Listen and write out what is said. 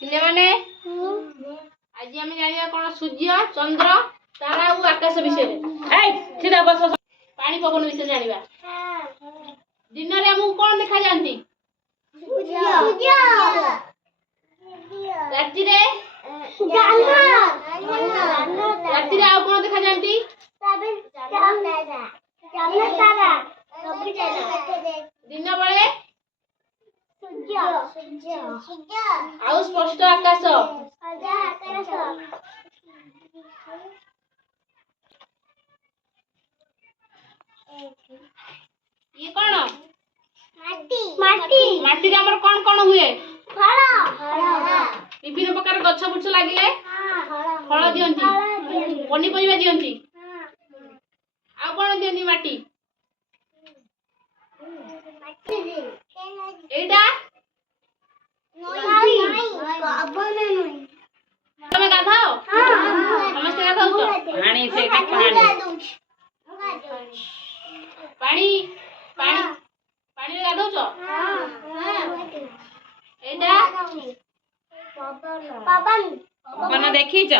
ପିଲାମାନେ ଆଜି ଆମେ ଜାଣିବା କ'ଣ ସୂର୍ଯ୍ୟ ଚନ୍ଦ୍ର ତାରା ଆଉ ଆକାଶ ବିଷୟରେ। ପାଣି ପବନ ବିଷୟରେ ଜାଣିବା। ଦିନରେ ଆମକୁ କ'ଣ ଦେଖାଯାଆନ୍ତି? ରାତିରେ ରାତିରେ ଆଉ କ'ଣ ଦେଖାଯାଆନ୍ତି? ଦିନ ବେଳେ ଆଉ ସ୍ପଷ୍ଟ ଆକାଶ। ଇଏ କ'ଣ? ମାଟିରେ ଆମର କ'ଣ କ'ଣ ହୁଏ? ବିଭିନ୍ନ ପ୍ରକାର ଗଛ ବୁଛ ଲାଗିଲେ ଫଳ ଦିଅନ୍ତି, ପନିପରିବା ଦିଅନ୍ତି। ଆଉ କ'ଣ ଦିଅନ୍ତି ମାଟି? ଏଇଟା ତମେ ଗାଧାଅ? ସମସ୍ତେ ଗାଧାଉଛ? ପାଣିରେ ଗାଧଉଛ? ଏଇଟା ପବନ ଦେଖିଛ?